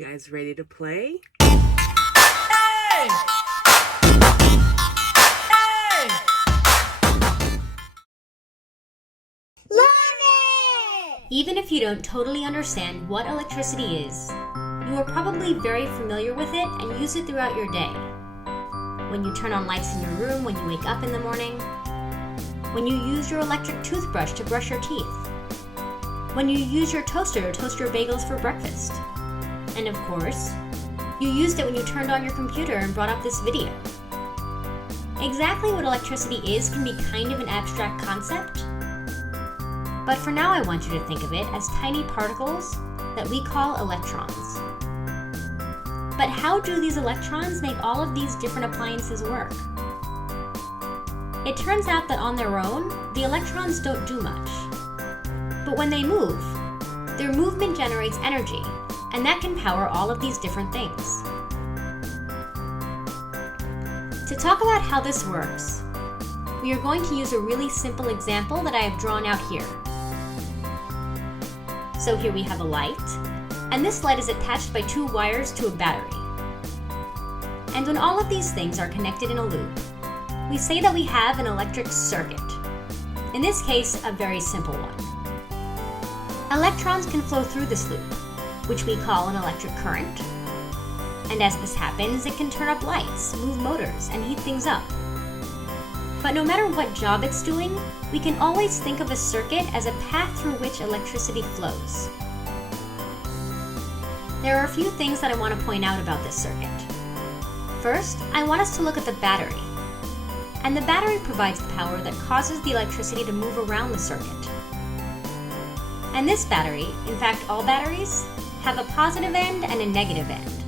You guys ready to play? Hey! Hey! Learn it! Even if you don't totally understand what electricity is, you are probably very familiar with it and use it throughout your day. When you turn on lights in your room when you wake up in the morning, when you use your electric toothbrush to brush your teeth, when you use your toaster to toast your bagels for breakfast, and of course, you used it when you turned on your computer and brought up this video. Exactly what electricity is can be kind of an abstract concept, but for now I want you to think of it as tiny particles that we call electrons. But how do these electrons make all of these different appliances work? It turns out that on their own, the electrons don't do much. But when they move, their movement generates energy, and that can power all of these different things. To talk about how this works, we are going to use a really simple example that I have drawn out here. So here we have a light, and this light is attached by two wires to a battery. And when all of these things are connected in a loop, we say that we have an electric circuit. In this case, a very simple one. Electrons can flow through this loop, which we call an electric current. And as this happens, it can turn up lights, move motors, and heat things up. But no matter what job it's doing, we can always think of a circuit as a path through which electricity flows. There are a few things that I want to point out about this circuit. First, I want us to look at the battery. And the battery provides the power that causes the electricity to move around the circuit. And this battery, in fact all batteries, have a positive end and a negative end.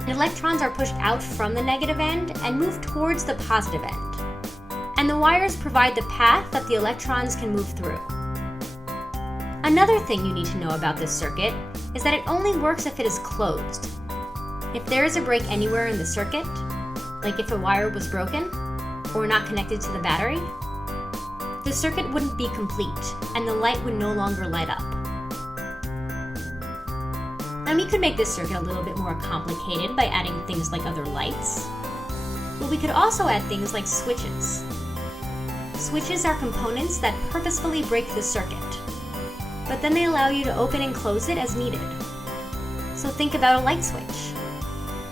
And electrons are pushed out from the negative end and move towards the positive end. And the wires provide the path that the electrons can move through. Another thing you need to know about this circuit is that it only works if it is closed. If there is a break anywhere in the circuit, like if a wire was broken or not connected to the battery, the circuit wouldn't be complete and the light would no longer light up. And we could make this circuit a little bit more complicated by adding things like other lights, but we could also add things like switches. Switches are components that purposefully break the circuit, but then they allow you to open and close it as needed. So think about a light switch.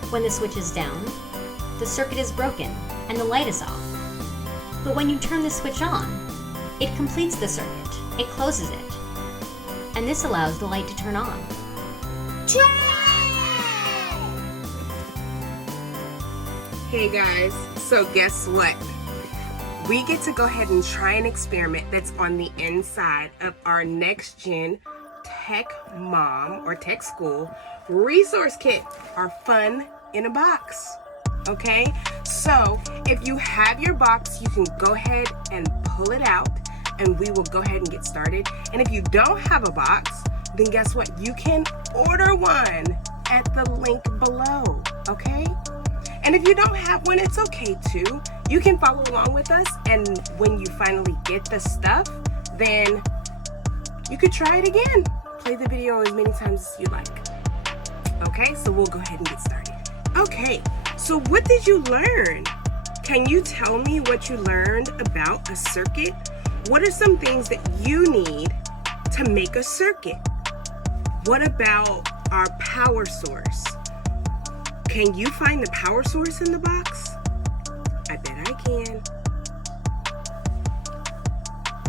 When the switch is down, the circuit is broken and the light is off. But when you turn the switch on, it completes the circuit, it closes it, and this allows the light to turn on. Hey guys, so guess what? We get to go ahead and try an experiment that's on the inside of our Next Gen Tech Mom or Tech School Resource Kit, our fun in a box. Okay, so if you have your box, you can go ahead and pull it out and we will go ahead and get started. And if you don't have a box, then guess what? You can order one at the link below, okay? And if you don't have one, it's okay too. You can follow along with us, and when you finally get the stuff, then you could try it again. Play the video as many times as you like. Okay, so we'll go ahead and get started. Okay, so what did you learn? Can you tell me what you learned about a circuit? What are some things that you need to make a circuit? What about our power source? Can you find the power source in the box? I bet I can.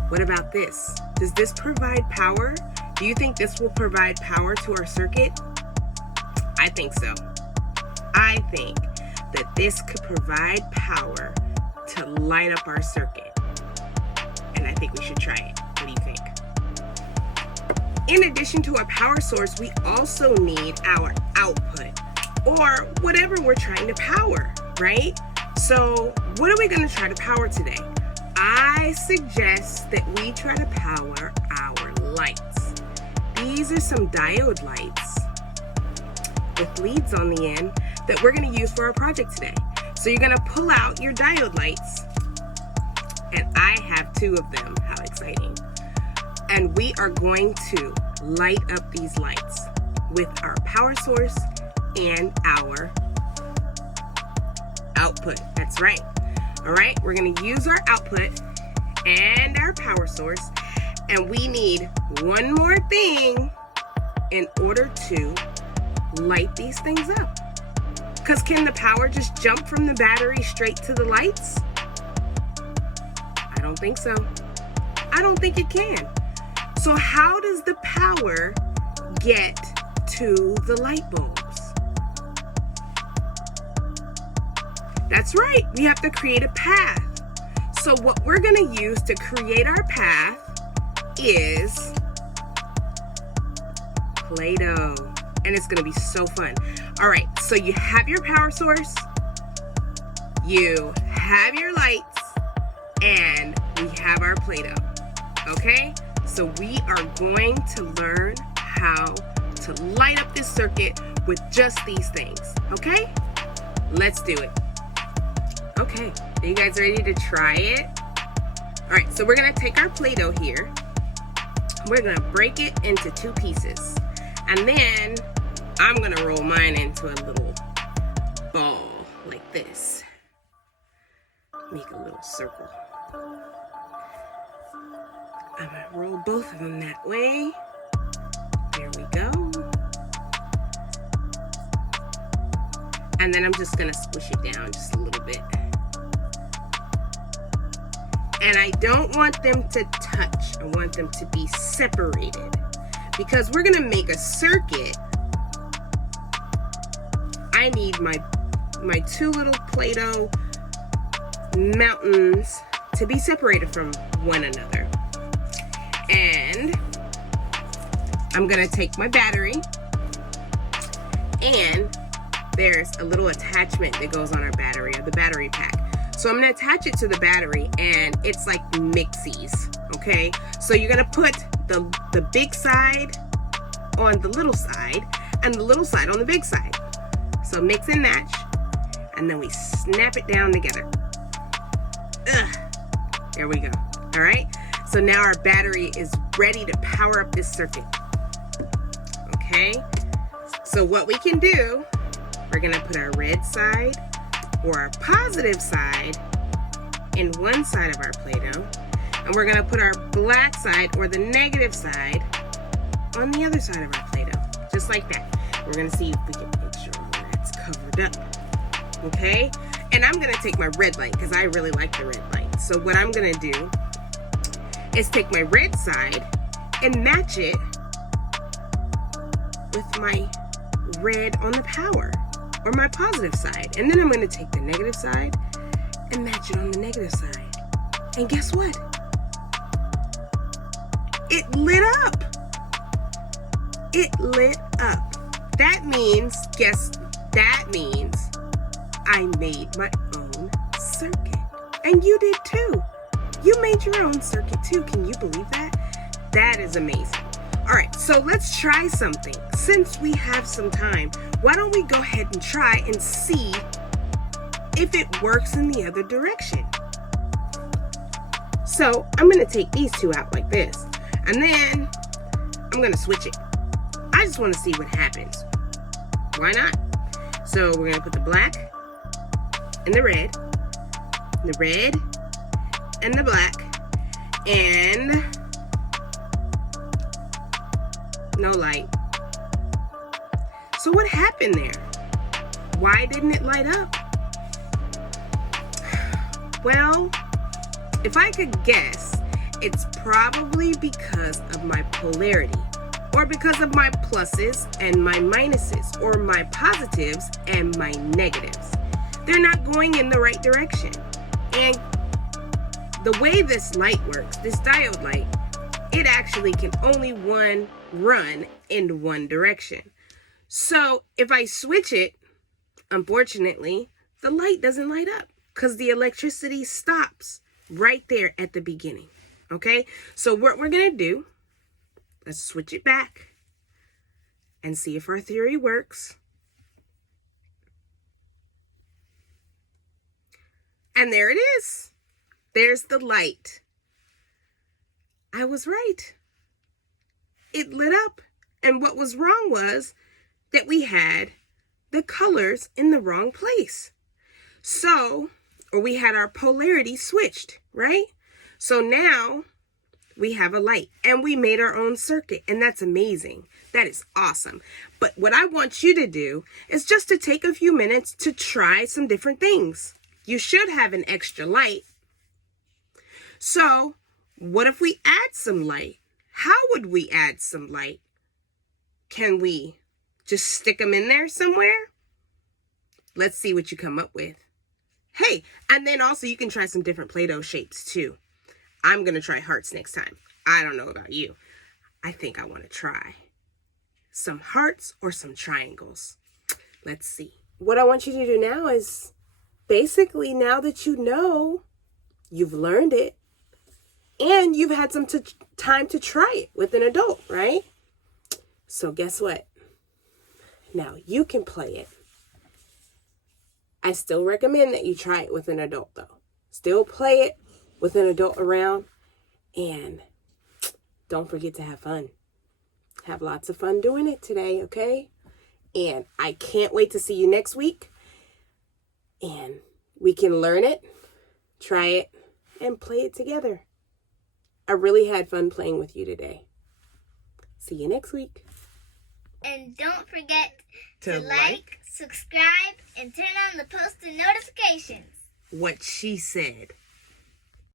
What about this? Does this provide power? Do you think this will provide power to our circuit? I think so. I think that this could provide power to light up our circuit. And I think we should try it. What do you think? In addition to our power source, we also need our output, or whatever we're trying to power, right? So what are we going to try to power today? I suggest that we try to power our lights. These are some diode lights with leads on the end that we're going to use for our project today. So you're going to pull out your diode lights, and I have two of them. How exciting. And we are going to light up these lights with our power source and our output. That's right. All right, we're gonna use our output and our power source, and we need one more thing in order to light these things up. Because can the power just jump from the battery straight to the lights? I don't think so. I don't think it can. So how does the power get to the light bulbs? That's right, we have to create a path. So what we're gonna use to create our path is Play-Doh. And it's gonna be so fun. All right, so you have your power source, you have your lights, and we have our Play-Doh, okay? So we are going to learn how to light up this circuit with just these things, okay? Let's do it. Okay, are you guys ready to try it? All right, so we're gonna take our Play-Doh here. We're gonna break it into 2 pieces. And then I'm gonna roll mine into a little ball like this. Make a little circle. I'm gonna roll both of them that way. There we go. And then I'm just gonna squish it down just a little bit. And I don't want them to touch. I want them to be separated because we're gonna make a circuit. I need my 2 little Play-Doh mountains to be separated from one another. And I'm gonna take my battery, and there's a little attachment that goes on our battery, or the battery pack. So I'm gonna attach it to the battery, and it's like mixies, okay? So you're gonna put the big side on the little side, and the little side on the big side. So mix and match, and then we snap it down together. Ugh. There we go, all right? So now our battery is ready to power up this circuit, okay? So what we can do, we're gonna put our red side or our positive side in one side of our Play-Doh, and we're gonna put our black side or the negative side on the other side of our Play-Doh, just like that. We're gonna see if we can make sure that's covered up, okay? And I'm gonna take my red light because I really like the red light. So what I'm gonna do is take my red side and match it with my red on the power, or my positive side. And then I'm gonna take the negative side and match it on the negative side. And guess what? It lit up. It lit up. That means I made my own circuit. And you did too. You made your own circuit too. Can you believe that? That is amazing. All right, so let's try something. Since we have some time, why don't we go ahead and try and see if it works in the other direction. So I'm gonna take these 2 out like this, and then I'm gonna switch it. I just wanna see what happens. Why not? So we're gonna put the black and the red and the black, and no light. So what happened there? Why didn't it light up? Well, if I could guess, it's probably because of my polarity, or because of my pluses and my minuses, or my positives and my negatives. They're not going in the right direction. And the way this light works, this diode light, it actually can only run in one direction. So if I switch it, unfortunately, the light doesn't light up because the electricity stops right there at the beginning. Okay, so what we're gonna do, let's switch it back and see if our theory works. And there it is. There's the light. I was right. It lit up. And what was wrong was that we had the colors in the wrong place. So, or we had our polarity switched, right? So now we have a light and we made our own circuit, and that's amazing. That is awesome. But what I want you to do is just to take a few minutes to try some different things. You should have an extra light. So what if we add some light? How would we add some light? Can we just stick them in there somewhere? Let's see what you come up with. Hey, and then also you can try some different Play-Doh shapes too. I'm going to try hearts next time. I don't know about you. I think I want to try some hearts or some triangles. Let's see. What I want you to do now is basically, now that you know, you've learned it, and you've had some time to try it with an adult, right? So guess what? Now you can play it. I still recommend that you try it with an adult though. Still play it with an adult around, and don't forget to have fun. Have lots of fun doing it today, okay? And I can't wait to see you next week. And we can learn it, try it, and play it together. I really had fun playing with you today. See you next week. And don't forget To to like, subscribe, and turn on the post notifications. What she said.